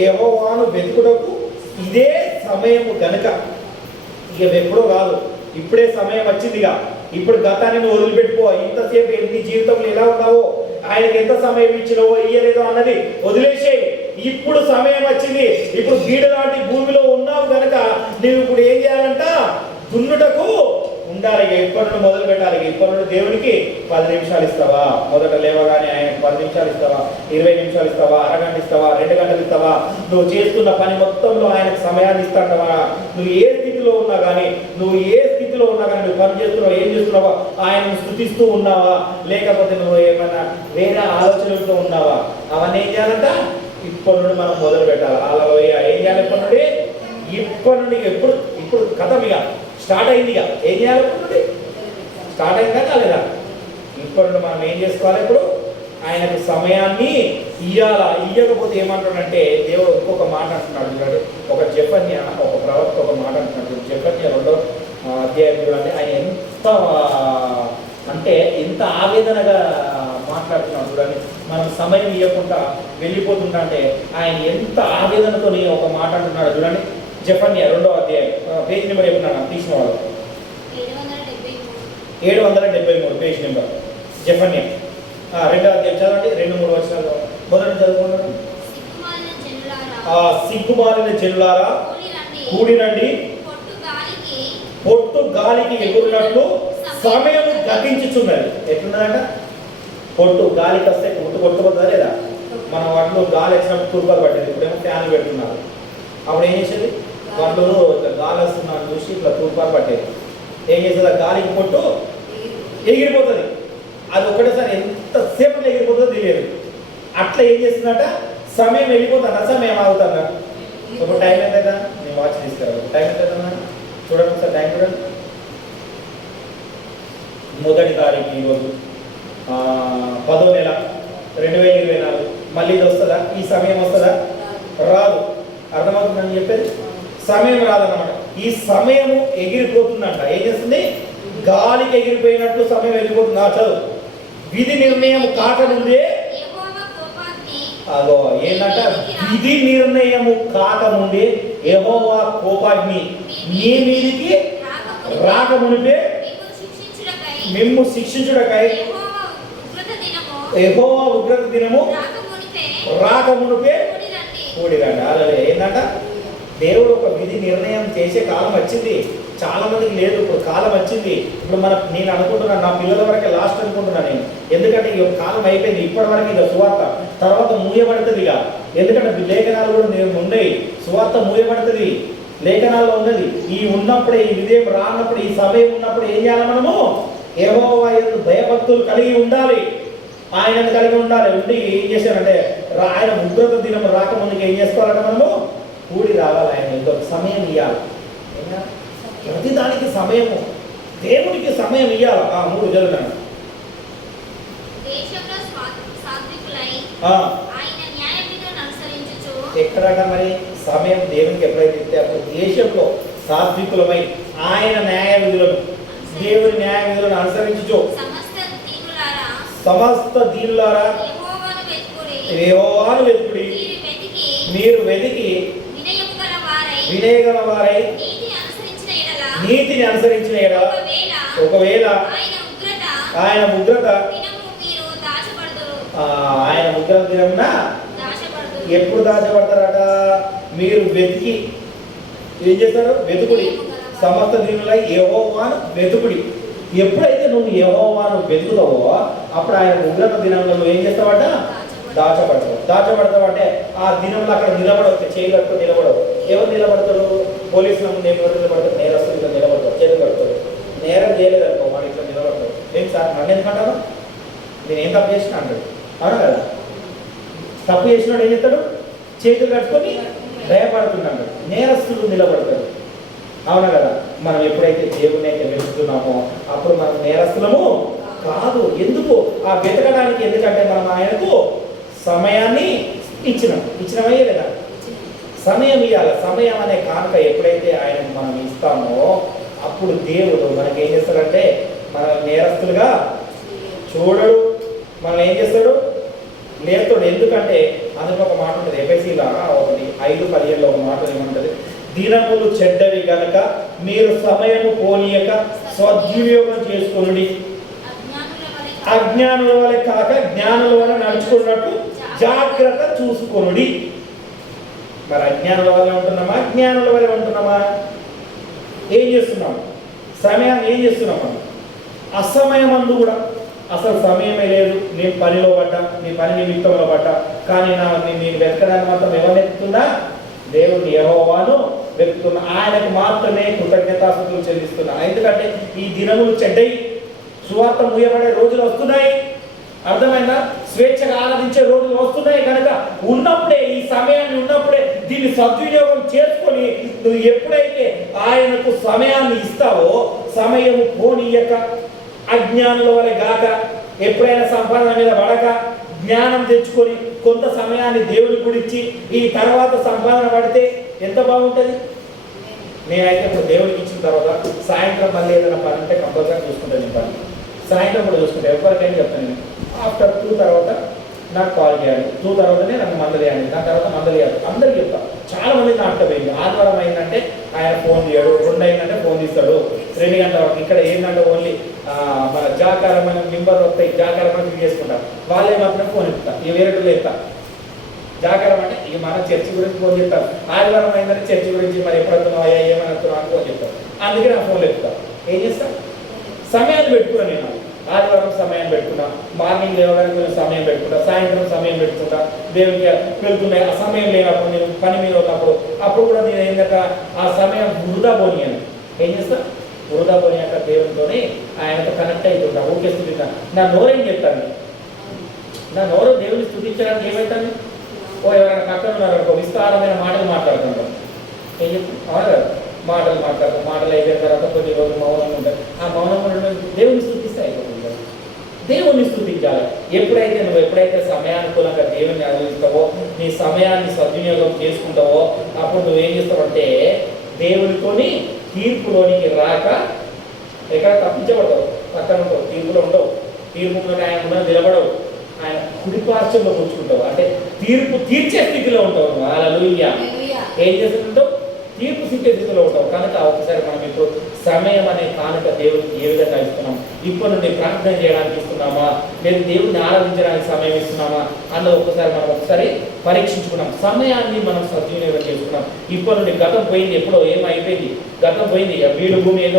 యెహోవాను వెతుకుటకు ఇదే సమయము గనుక. ఇక ఎప్పుడో కాదు, ఇప్పుడే సమయం వచ్చిందిగా. ఇప్పుడు గతాన్ని నువ్వు వదిలిపెట్టుకో. ఇంతసేపు నీ జీవితంలో ఎలా ఉన్నావో ఆయనకి ఎంత సమయం ఇచ్చినవో ఇయ్యలేదో అన్నది వదిలేసేయి. ఇప్పుడు సమయం వచ్చింది. ఇప్పుడు గీడు లాంటి భూమిలో ఉన్నావు కనుక నువ్వు ఇప్పుడు ఏం చేయాలంట? దున్నుటకు ఉండాలి. ఇప్పటి నుండి మొదలు పెట్టాలి. ఇప్పటి నుండి దేవునికి 10 నిమిషాలు ఇస్తావా? మొదట లేవగానే ఆయనకు 10 నిమిషాలు ఇస్తావా? 20 నిమిషాలు ఇస్తావా? అరగంట ఇస్తావా? 2 గంటలు ఇస్తావా? నువ్వు చేస్తున్న పని మొత్తంలో ఆయనకు సమయాన్ని ఇస్తావా? నువ్వు ఏ స్థితిలో ఉన్నా కానీ నువ్వు పని చేస్తున్నావు, ఏం చేస్తున్నావా? ఆయనను స్తుతిస్తూ ఉన్నావా? లేకపోతే నువ్వు ఏమైనా వేరే ఆలోచనలతో ఉన్నావా? అవన్నీ ఏం చేయాలంట? ఇప్పటి నుండి మనం మొదలు పెట్టాలి. అలా ఏం చేయాలి? ఇప్పటి నుండి ఇప్పుడు కథ ఇక స్టార్ట్ అయింది. ఇక ఏం చేయాలి? స్టార్ట్ అయిందా కాలేదా? ఇప్పటి నుండి మనం ఏం చేసుకోవాలి? ఇప్పుడు ఆయనకు సమయాన్ని ఇయ్యాలా? ఇయ్యకపోతే ఏమంటాడంటే దేవుడు ఇంకొక మాట అంటున్నాడు చూడండి. ఒక జెఫన్యా, ఒక ప్రవక్త ఒక మాట అంటున్నాడు. జెఫన్యా 2వ అధ్యాయం చూడండి. ఆయన ఎంత ఆవేదనగా మాట్లాడుతున్నాడు చూడండి. మనం సమయం ఇవ్వకుండా వెళ్ళిపోతుంటా అంటే ఆయన ఎంత ఆవేదనతో ఒక మాట అంటున్నాడు చూడండి. జెఫన్యా 2వ అధ్యాయం పేజ్ నెంబర్ ఏమన్నాను తీసిన వాళ్ళు 773 పేజ్ నెంబర్. జెఫన్యా 2వ అధ్యాయం చదవండి. 2-3 వచనాలు మొదటి చదువుకున్నాడు. సిగ్గుమాలిన జనులారా కూడిరండి, పొట్టు గాలికి ఎగురునట్లు సమయం గతించుచున్నది. ఎట్లున్నదంట? పొట్టు గాలికి వస్తే కొట్టుపోతుందా లేదా? మనం వాటిలో గాలి వచ్చినప్పుడు తుర్పాలు పట్టేది. ఇప్పుడేమో ఫ్యాన్లు పెడుతున్నారు. అప్పుడు ఏం చేసేది? వాళ్ళు ఇట్లా గాలి వస్తున్నాను చూసి ఇట్లా తుర్పాలు పట్టేది. ఏం చేసేది? ఆ గాలికి పొట్టు ఎగిరిపోతుంది. అది ఒకటేసారి ఎంతసేపట్లో ఎగిరిపోతుందో తెలియదు. అట్లా ఏం చేస్తుందట? సమయం వెళ్ళిపోతుందా? సమయం ఆగుతుందా? ఇప్పుడు టైం ఎంతైనా నేను వాచ్ తీసుకురావు. టైం ఎంతైనా చూడండి సార్. టైం చూడండి. 1వ తారీఖు ఈరోజు 10వ నెల 2024. మళ్ళీ ఇది వస్తుందా? ఈ సమయం వస్తుందా? రాదు. అర్థమవుతుందని చెప్పేది? సమయం రాదన్నమాట. ఈ సమయము ఎగిరిపోతుందంట. ఏం చేస్తుంది? గాలికి ఎగిరిపోయినట్లు సమయం వెళ్ళిపోతుంది. చదువు. విధి నిర్ణయం కాకముందే అదో ఏంటంట? విధి నిర్ణయము కాకముందే యెహోవా కోపాగ్ని నీ మీదికి రాకముందే మిమ్ము శిక్షించుటకై యెహోవా ఉగ్రత దినము రాకమునుపే కూడిరండి. అలాగే ఏంటంట? దేవుడు ఒక విధి నిర్ణయం చేసే కాలం వచ్చింది. చాలా మందికి లేదు. ఇప్పుడు కాలం వచ్చింది. ఇప్పుడు నేను అనుకుంటున్నాను, నా పిల్లల వరకే లాస్ట్ అనుకుంటున్నాను నేను. ఎందుకంటే ఈ కాలం అయిపోయింది. ఇప్పటి వరకు ఇక సువార్త తర్వాత మూయబడుతుంది. ఇక ఎందుకంటే లేఖనాలు కూడా ఉన్నాయి. సువార్త మూయబడుతుంది, లేఖనాల్లో ఉన్నది. ఈ ఉన్నప్పుడే, ఈ విధేయం రానప్పుడు, ఈ సమయం ఉన్నప్పుడు ఏం చేయాలి? మనము యెహోవా యందు భయభక్తులు కలిగి ఉండాలి. ఆయనను కలిగి ఉండాలి. ఉండి ఏం చేశారంటే ఆయన ఉగ్రత దినం రాకముందుకు ఏం చేసుకోవాలంటే మనము కూడి రావాలి. ఆయన ఇంకొక సమయం ఇవ్వాలి. ప్రతిదానికి సమయము, దేవుడికి సమయం ఇవ్వాలి. 3 జరుగుతాను. ఎక్కడట మరి సమయం దేవునికి ఎప్పుడైతే ఇస్తే అప్పుడు దేశంలో సాత్వికులమై ఆయన న్యాయ విధులను, దేవుని న్యాయ విధులను అనుసరించు సమస్త దీనులారా యెహోవాను వెతుకుడి. మీరు వెతికి వినయగల వారై నీతిని అనుసరించిన ఎడల ఒకవేళ ఆయన ఉగ్రత దినమున ఎప్పుడు దాచబడతారట? మీరు వెతికి ఏం చేస్తారు? వెతుకుడి. సమస్త దీనులై యెహోవాను వెతుకుడి. ఎప్పుడైతే నువ్వు యెహోవాను వెతుకుతావో అప్పుడు ఆయన ఉగ్రత దినంలో నువ్వు ఏం చేస్తావట? దాచబడతావు అంటే ఆ దినంలో అక్కడ నిలబడవచ్చు. చేయి కట్టుకొని నిలబడవు. ఎవరు నిలబడతాడు? పోలీసుల ముందు ఎవరు నిలబడతారు? నేరస్తులు ఇట్లా నిలబడతారు, చేతులు కడతారు. నేరం చేయలేదనుకో వాడు ఇట్లా నిలబడతాడు. ఏం సార్ నన్ను ఎందుకంటాను? నేను ఏం తప్పు చేసిన అంటాడు. అవును కదా? తప్పు చేసినాడు ఏం చేస్తాడు? చేతులు కట్టుకొని భయపడుతున్నాడు. నేరస్తులు నిలబడతాడు. అవునా కదా? మనం ఎప్పుడైతే దేవుని అయితే వెతుకుతున్నామో అప్పుడు మనం నేరస్తులము కాదు. ఎందుకు? ఆ వెతకడానికి. ఎందుకంటే మనం ఆయనకు సమయాన్ని ఇచ్చినమయ్యే కదా. సమయం ఇవ్వాలి. సమయం అనే కానుక ఎప్పుడైతే ఆయనకు మనం ఇస్తామో అప్పుడు దేవుడు మనకి ఏం చేస్తాడంటే మన నేరస్తులుగా చూడడు. మనం ఏం చేస్తాడు? లేస్తాడు. ఎందుకంటే అందులో ఒక మాట ఉంటుంది. ఎఫెసీలో 1:5-15 ఒక మాట ఏమంటుంది? దినములు చెడ్డవి గనక మీరు సమయము పోనీయక సద్వినియోగం చేసుకొనుడి. అజ్ఞానుల వలె కాక జ్ఞానుల వలె నడుచుకున్నట్టు జాగ్రత్త చూసుకొనుడి. మరి అజ్ఞానుల వల్ల ఉంటున్నామా, జ్ఞానుల వల్ల ఉంటున్నామా? ఏం చేస్తున్నాము? సమయాన్ని ఏం చేస్తున్నాం మనం? అసమయమందు కూడా అసలు సమయమే లేదు. నేను పనిలో పడ్డా, నీ పని నిమిత్తంలో పడ్డా, కానీ నేను వెతకడానికి మాత్రం ఎవరిని వెతుకుతున్నా? దేవుని యెహోవాను వెతుకుతున్నా. ఆయనకు మాత్రమే కృతజ్ఞతాస్తుతులు చెల్లిస్తున్నా. ఎందుకంటే ఈ దినములు చెడ్డయి, సువార్త ముయ్యబడే రోజులు వస్తున్నాయి. అర్థమైందా? స్వేచ్ఛగా ఆరాధించే రోజులు వస్తున్నాయి. కనుక ఉన్నప్పుడే, ఈ సమయాన్ని ఉన్నప్పుడే దీన్ని సద్వినియోగం చేసుకొని నువ్వు ఎప్పుడైతే ఆయనకు సమయాన్ని ఇస్తావో, సమయము పోనీయక, అజ్ఞానుల వలె గాక, ఎప్పుడైనా సంపాదన మీద పడక, జ్ఞానం తెచ్చుకొని కొంత సమయాన్ని దేవుని గురించి ఈ తర్వాత సంపాదన పడితే ఎంత బాగుంటుంది. నేనైతే ఇప్పుడు దేవుడికి ఇచ్చిన తర్వాత సాయంత్రం మళ్ళీ ఏదైనా పని ఉంటే కంపల్సరీ చూసుకుంటాను. నేను పని సాయంత్రం కూడా చూసుకుంటాను. ఎవరికైనా చెప్తాను నేను, ఆఫ్టర్ 2 తర్వాత నాకు కాల్ చేయాలి, 2 తర్వాతనే నాకు మందలు చేయాలి, దాని తర్వాత మందలు చేయాలి, అందరికి చెప్తాను. చాలా మంది నాటకపోయింది. ఆదివారం అయిందంటే ఆయన ఫోన్ చేయడు, 2 అయిందంటే ఫోన్ తీస్తాడు, 2 గంటల వరకు. ఇక్కడ ఏంటంటే ఓన్లీ మన జాకారమైన మెంబర్ వస్తాయి, జాకారమైన ఫిల్ చేసుకుంటారు, వాళ్ళే మాత్రం ఫోన్ ఇస్తారు. ఇక వేరే వాళ్ళు ఇస్తారు. జాకారం అంటే ఇక మన చర్చి గురించి ఫోన్ చెప్తారు. ఆదివారం అయిందంటే చర్చి గురించి మరి ఎప్పుడవుతున్నావు, అయ్యా ఏమని వస్తున్నావు అని ఫోన్ చెప్తారు. అందుకే నా ఫోన్లు ఎత్తుతారు. ఏం చేస్తా? సమయాన్ని పెట్టుకున్నాను నేను. ఆదివారం సమయం పెట్టుకున్నా, మార్నింగ్ లేవడానికి సమయం పెట్టుకుంటా, సాయంత్రం సమయం పెట్టుకుంటా, దేవునికి వెళ్తున్నాయి. ఆ సమయం లేనప్పుడు నేను పని మీద ఉన్నప్పుడు అప్పుడు కూడా నేను ఏంటంటే ఆ సమయం వృధా పోనీయాను. ఏం చేస్తా? వృధా పోనీయాక దేవునితోనే ఆయనతో కనెక్ట్ అవుతుంటా. ఓకే స్థుతింటా. నా నోరేం చెప్తాను? నా నోరు దేవుని స్థుతించడానికి ఏమవుతాను? ఓ ఎవరైనా పక్కన ఉన్నారనుకో, విస్తారమైన మాటలు మాట్లాడుతుంటాం. ఏం చెప్తాను? అవునా కదా? మాటలు మాట్లాడతాం. మాటలు అయిపోయిన తర్వాత కొన్ని రోజులు మౌనంగా ఉంటాయి. ఆ మౌనంగా ఉండడం దేవుని స్థుతిస్తే అయిపోతుంది. దేవుని స్థుతించాలి. ఎప్పుడైతే సమయానుకూలంగా దేవుని ఆలోచిస్తావో, నీ సమయాన్ని సద్వినియోగం చేసుకుంటావో, అప్పుడు నువ్వేం చేస్తావంటే దేవునితోని తీర్పులోనికి రాక ఎక్కడ తప్పించబడతావు, పక్కన ఉంటావు, తీర్పులో ఉండవు. తీర్పులోనే ఆయన ఉన్న నిలబడవు, ఆయన కుడిపార్శ్వంలో కూర్చుంటావు. అంటే తీర్పు తీర్చే స్థితిలో ఉంటావు. హల్లెలూయా. ఏం చేస్తుంటావు? తీర్పు సిద్ధ స్థితిలో ఉంటావు. కనుక ఒకసారి మనం ఇప్పుడు సమయం అనే కానుక దేవుడికి ఏ విధంగా ఇస్తున్నాం? ఇప్పటి నుండి ప్రార్థన చేయడానికి ఇస్తున్నామా, లేదు దేవుడిని ఆరాధించడానికి సమయం ఇస్తున్నామా అన్నది ఒకసారి పరీక్షించుకున్నాం. సమయాన్ని మనం సద్వినియోగం చేసుకున్నాం. ఇప్పటి నుండి గతం పోయింది, ఎప్పుడో ఏమైపోయింది, గతం పోయింది. వీడు భూమి ఏదో